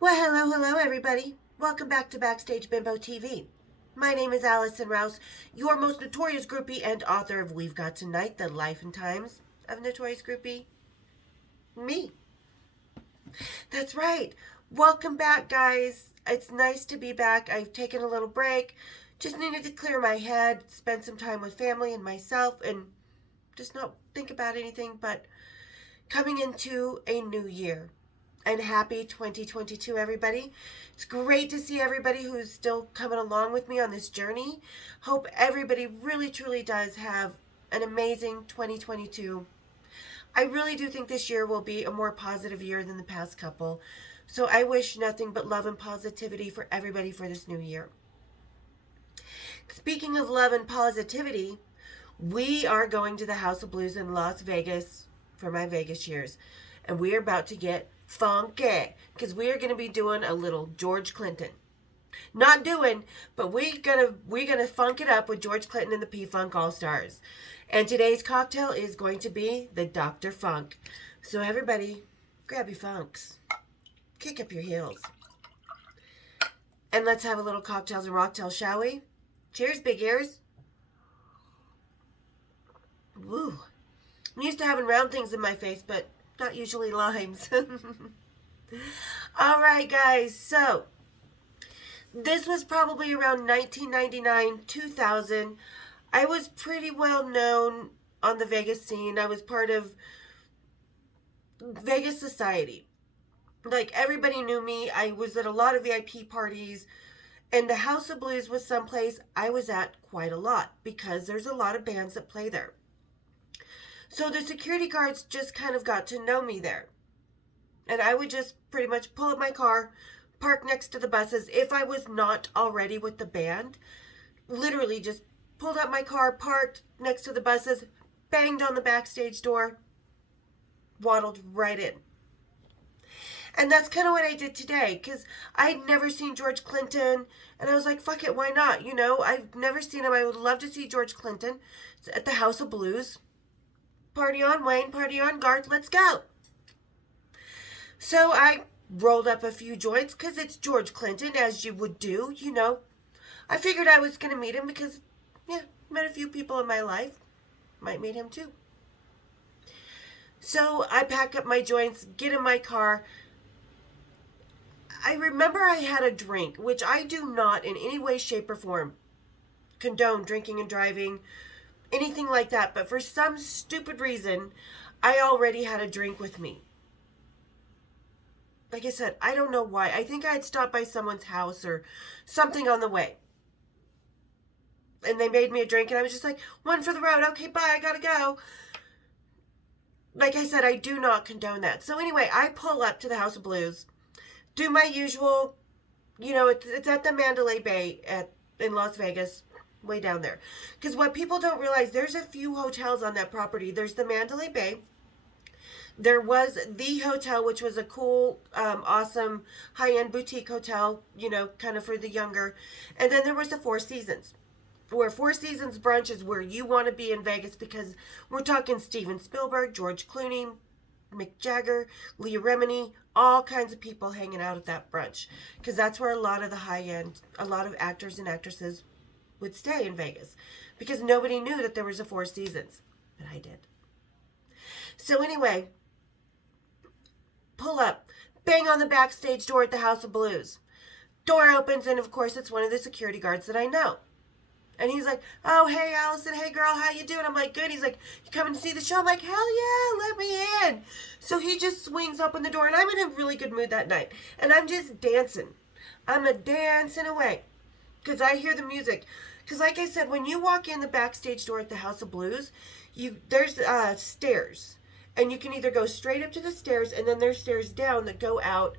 Well, hello, everybody. Welcome back to Backstage Bimbo TV. My name is Allison Rouse, your most notorious groupie and author of We've Got Tonight, The Life and Times of Notorious Groupie. Me. That's right. Welcome back, guys. It's nice to be back. I've taken a little break. Just needed to clear my head, spend some time with family and myself, and just not think about anything but coming into a new year. And happy 2022, everybody. It's great to see everybody who's still coming along with me on this journey. Hope everybody really, truly does have an amazing 2022. I really do think this year will be a more positive year than the past couple. So I wish nothing but love and positivity for everybody for this new year. Speaking of love and positivity, we are going to the House of Blues in Las Vegas for my Vegas years. And we are about to get funky because we are going to be doing a little George Clinton. Not doing, but we're gonna funk it up with George Clinton and the P-Funk All-Stars. And today's cocktail is going to be the Dr. Funk. So everybody, grab your funks, kick up your heels, and let's have a little cocktails and rocktail, shall we? Cheers, big ears. Woo. I'm used to having round things in my face, but not usually limes. All right, guys. So this was probably around 1999, 2000. I was pretty well known on the Vegas scene. I was part of Vegas society. Like, everybody knew me. I was at a lot of VIP parties. And the House of Blues was someplace I was at quite a lot because there's a lot of bands that play there. So the security guards just kind of got to know me there. And I would just pretty much pull up my car, park next to the buses if I was not already with the band. Literally just pulled up my car, parked next to the buses, banged on the backstage door, waddled right in. And that's kind of what I did today because I'd never seen George Clinton. And I was like, fuck it, why not? You know, I've never seen him. I would love to see George Clinton. It's at the House of Blues. Party on, Wayne. Party on, Garth. Let's go. So I rolled up a few joints because it's George Clinton, as you would do, you know. I figured I was going to meet him because, yeah, met a few people in my life. Might meet him too. So I pack up my joints, get in my car. I remember I had a drink, which I do not in any way, shape, or form condone drinking and driving, anything like that. But for some stupid reason, I already had a drink with me. Like I said, I don't know why. I think I had stopped by someone's house or something on the way. And they made me a drink, and I was just like, one for the road. Okay, bye, I gotta go. Like I said, I do not condone that. So anyway, I pull up to the House of Blues, do my usual, you know, it's at the Mandalay Bay in Las Vegas, way down there. Because what people don't realize, there's a few hotels on that property. There's the Mandalay Bay. There was the hotel, which was a cool, awesome, high-end boutique hotel, you know, kind of for the younger. And then there was the Four Seasons, where Four Seasons brunch is where you want to be in Vegas because we're talking Steven Spielberg, George Clooney, Mick Jagger, Leah Remini, all kinds of people hanging out at that brunch. Because that's where a lot of the high-end, a lot of actors and actresses would stay in Vegas. Because nobody knew that there was a Four Seasons. But I did. So anyway, pull up, bang on the backstage door at the House of Blues. Door opens, and of course it's one of the security guards that I know. And he's like, oh, hey, Allison, hey, girl, how you doing? I'm like, good. He's like, you coming to see the show? I'm like, hell yeah, let me in. So he just swings open the door, and I'm in a really good mood that night. And I'm just dancing. I'm dancing away because I hear the music. Because like I said, when you walk in the backstage door at the House of Blues, there's stairs. And you can either go straight up to the stairs, and then there's stairs down that go out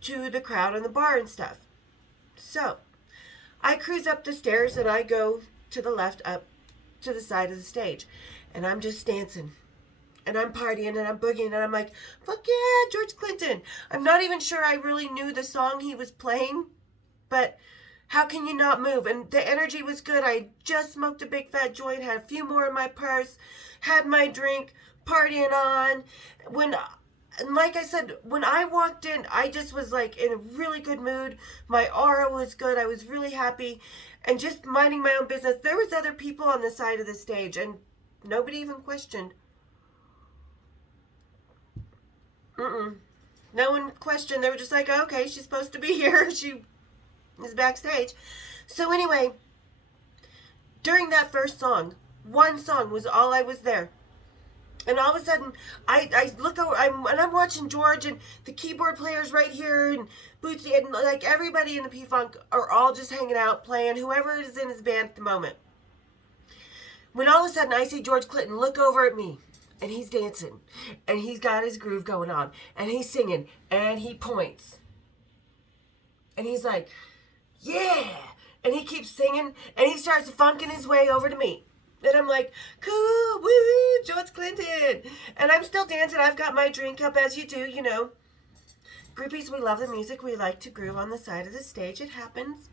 to the crowd and the bar and stuff. So I cruise up the stairs, and I go to the left up to the side of the stage. And I'm just dancing. And I'm partying, and I'm boogieing, and I'm like, fuck yeah, George Clinton. I'm not even sure I really knew the song he was playing, but how can you not move? And the energy was good. I just smoked a big fat joint, had a few more in my purse, had my drink, partying on. When And like I said, when I walked in, I just was like in a really good mood. My aura was good. I was really happy and just minding my own business. There was other people on the side of the stage and nobody even questioned. Mm-mm. No one questioned. They were just like, okay, she's supposed to be here. She is backstage. So anyway, during that first song, one song was all I was there. And all of a sudden, I look over, I'm watching George and the keyboard players right here and Bootsy and like everybody in the P-Funk are all just hanging out playing whoever is in his band at the moment. When all of a sudden I see George Clinton look over at me and he's dancing and he's got his groove going on and he's singing and he points. And he's like, yeah. And he keeps singing and he starts funking his way over to me. And I'm like, cool, woo, George Clinton. And I'm still dancing. I've got my drink up as you do, you know. Groupies, we love the music. We like to groove on the side of the stage. It happens.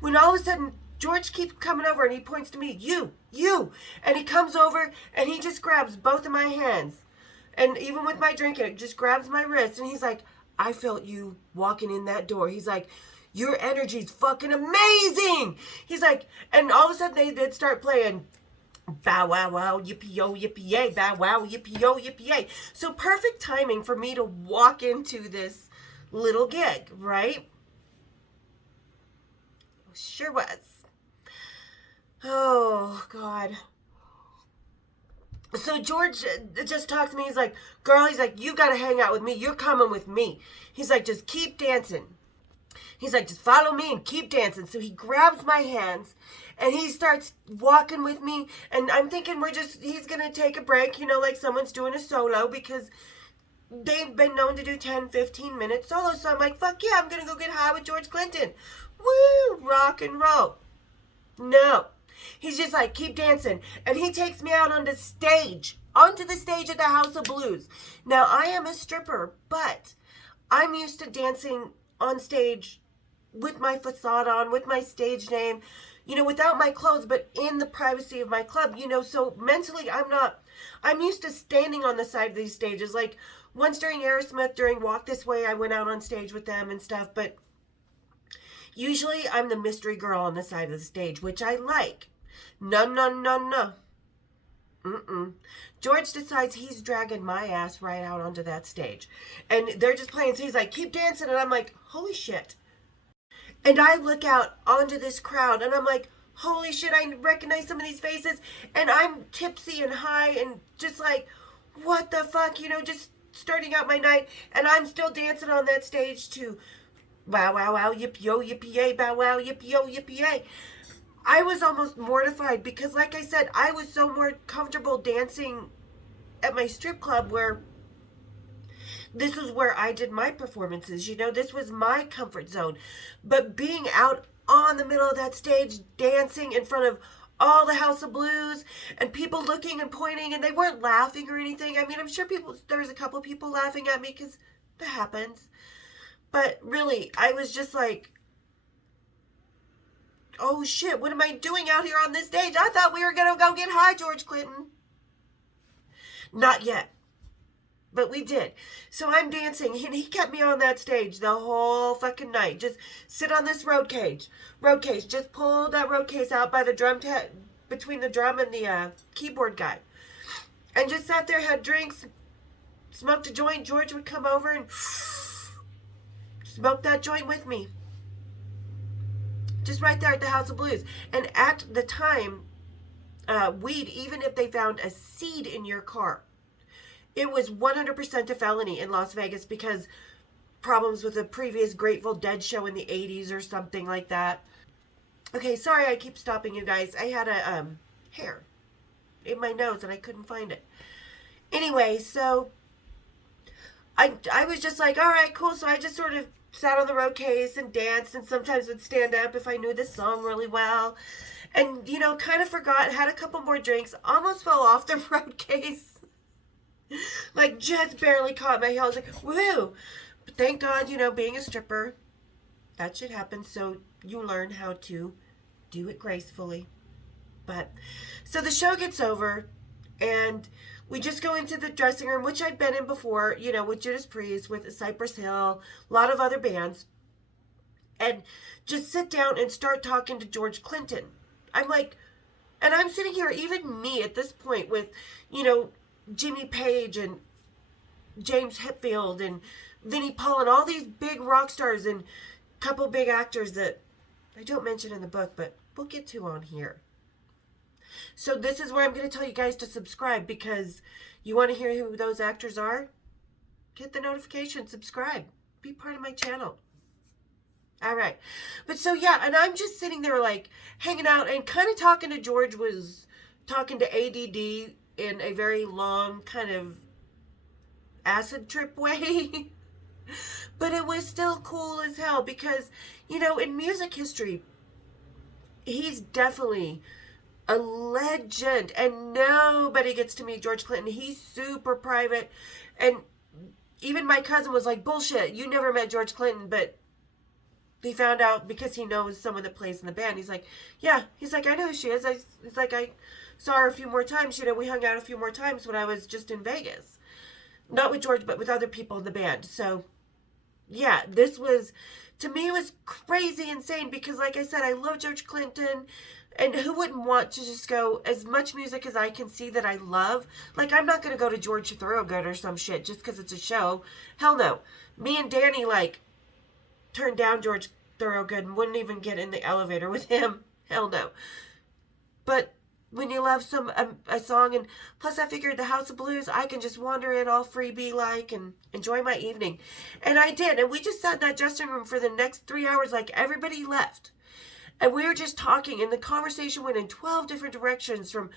When all of a sudden, George keeps coming over and he points to me, you. And he comes over and he just grabs both of my hands. And even with my drink, it just grabs my wrist. And he's like, I felt you walking in that door. He's like, your energy's fucking amazing. He's like, and all of a sudden they did start playing bow wow wow yippee yo yippee yay, bow wow yippee yo yippee yay. So perfect timing for me to walk into this little gig, right? Sure was. Oh God. So George just talks to me. He's like, girl, he's like, you gotta hang out with me. You're coming with me. He's like, just keep dancing. He's like, just follow me and keep dancing. So he grabs my hands and he starts walking with me. And I'm thinking he's going to take a break, you know, like someone's doing a solo because they've been known to do 10, 15 minute solos. So I'm like, fuck yeah, I'm going to go get high with George Clinton. Woo, rock and roll. No. He's just like, keep dancing. And he takes me out onto the stage at the House of Blues. Now, I am a stripper, but I'm used to dancing on stage with my facade on, with my stage name, you know, without my clothes, but in the privacy of my club, you know, so mentally I'm used to standing on the side of these stages. Like once during Aerosmith, during Walk This Way, I went out on stage with them and stuff, but usually I'm the mystery girl on the side of the stage, which I like. No. George decides he's dragging my ass right out onto that stage. And they're just playing. So he's like, keep dancing. And I'm like, holy shit. And I look out onto this crowd and I'm like, holy shit, I recognize some of these faces. And I'm tipsy and high and just like, what the fuck, you know, just starting out my night. And I'm still dancing on that stage to wow, wow, wow, yippee, yo, yippee, yay, bow, wow, yippee, yo, yippee, yay. I was almost mortified because, like I said, I was so more comfortable dancing at my strip club where this was where I did my performances. You know, this was my comfort zone. But being out on the middle of that stage, dancing in front of all the House of Blues and people looking and pointing, and they weren't laughing or anything. I mean, I'm sure there was a couple of people laughing at me because that happens. But really, I was just like, oh shit, what am I doing out here on this stage? I thought we were going to go get high, George Clinton. Not yet. But we did. So I'm dancing, and he kept me on that stage the whole fucking night. Just sit on this road cage. Just pull that road case out by the drum between the drum and the keyboard guy. And just sat there, had drinks, smoked a joint. George would come over and smoke that joint with me. Just right there at the House of Blues. And at the time, weed, even if they found a seed in your car, it was 100% a felony in Las Vegas because problems with a previous Grateful Dead show in the 80s or something like that. Okay, sorry I keep stopping you guys. I had a hair in my nose and I couldn't find it. Anyway, so I was just like, all right, cool. So I just sort of sat on the road case and danced and sometimes would stand up if I knew the song really well. And, you know, kind of forgot, had a couple more drinks, almost fell off the road case. Like, just barely caught my heel. I was like, woo! But thank God, you know, being a stripper, that should happen. So you learn how to do it gracefully. But, so the show gets over, and we just go into the dressing room, which I'd been in before, you know, with Judas Priest, with Cypress Hill, a lot of other bands, and just sit down and start talking to George Clinton. I'm like, and I'm sitting here, even me at this point, with, you know, Jimmy Page and James Hetfield and Vinnie Paul and all these big rock stars and a couple big actors that I don't mention in the book, but we'll get to on here. So this is where I'm going to tell you guys to subscribe, because you want to hear who those actors are? Hit the notification, subscribe, be part of my channel. All right. But so, yeah, and I'm just sitting there like hanging out and kind of talking to George, was talking to ADD in a very long kind of acid trip way. But it was still cool as hell because, you know, in music history, he's definitely a legend, and nobody gets to meet George Clinton. He's super private, and even my cousin was like, bullshit, you never met George Clinton. But he found out because he knows someone that plays in the band. He's like, yeah, he's like, I know who she is. He's like, I saw her a few more times. You know, we hung out a few more times when I was just in Vegas. Not with George, but with other people in the band. So, yeah, this was, to me, it was crazy insane because, like I said, I love George Clinton. And who wouldn't want to just go, as much music as I can see that I love? Like, I'm not going to go to George Thorogood or some shit just because it's a show. Hell no. Me and Danny, like, turned down George Thorogood and wouldn't even get in the elevator with him. Hell no. But when you love a song, and plus I figured the House of Blues, I can just wander in all freebie-like and enjoy my evening. And I did. And we just sat in that dressing room for the next 3 hours like everybody left. And we were just talking, and the conversation went in 12 different directions, from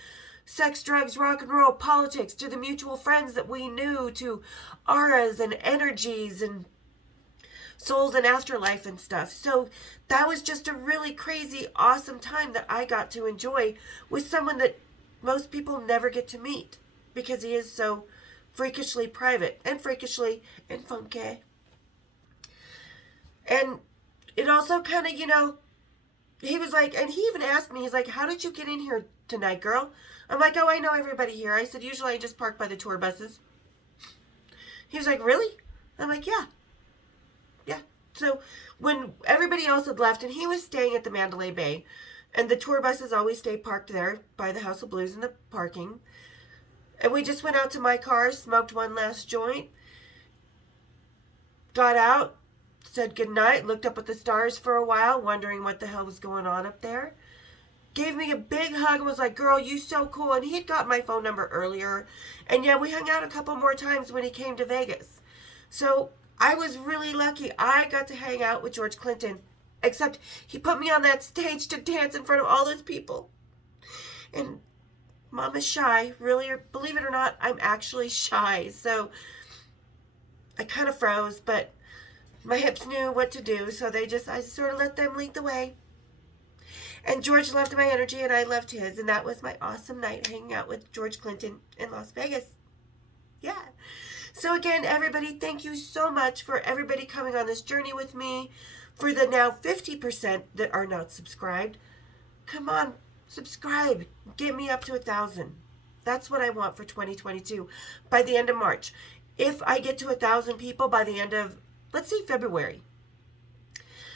sex, drugs, rock and roll, politics, to the mutual friends that we knew, to auras and energies and souls and afterlife and stuff. So that was just a really crazy, awesome time that I got to enjoy with someone that most people never get to meet, because he is so freakishly private and freakishly and funky. And it also kind of, you know, he was like, and he even asked me, he's like, how did you get in here tonight, girl? I'm like, oh, I know everybody here. I said, usually I just park by the tour buses. He was like, really? I'm like, yeah. Yeah. So when everybody else had left, and he was staying at the Mandalay Bay, and the tour buses always stay parked there by the House of Blues in the parking. And we just went out to my car, smoked one last joint, got out, said goodnight, looked up at the stars for a while, wondering what the hell was going on up there. Gave me a big hug and was like, girl, you so cool. And he had got my phone number earlier. And yeah, we hung out a couple more times when he came to Vegas. So I was really lucky. I got to hang out with George Clinton. Except he put me on that stage to dance in front of all those people. And Mama's shy. Really, believe it or not, I'm actually shy. So I kind of froze, but my hips knew what to do, so I sort of let them lead the way. And George loved my energy, and I loved his, and that was my awesome night hanging out with George Clinton in Las Vegas. Yeah. So again, everybody, thank you so much for everybody coming on this journey with me. For the now 50% that are not subscribed, come on, subscribe. Get me up to 1,000. That's what I want for 2022 by the end of March. If I get to 1,000 people by the end of, let's say, February.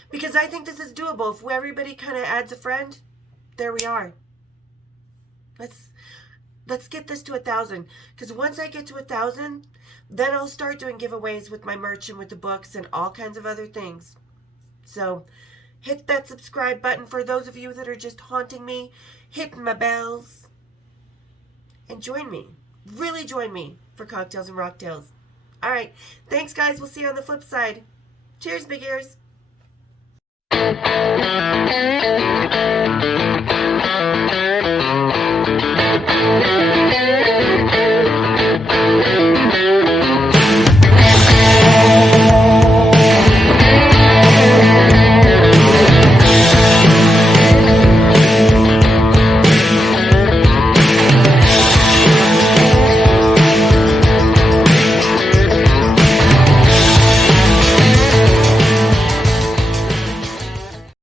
Because I think this is doable. If everybody kind of adds a friend, there we are. Let's get this to 1,000. Because once I get to 1,000, then I'll start doing giveaways with my merch and with the books and all kinds of other things. So hit that subscribe button for those of you that are just haunting me, hitting my bells. And join me. Really join me for Cocktails and Rocktails. All right. Thanks, guys. We'll see you on the flip side. Cheers, big ears.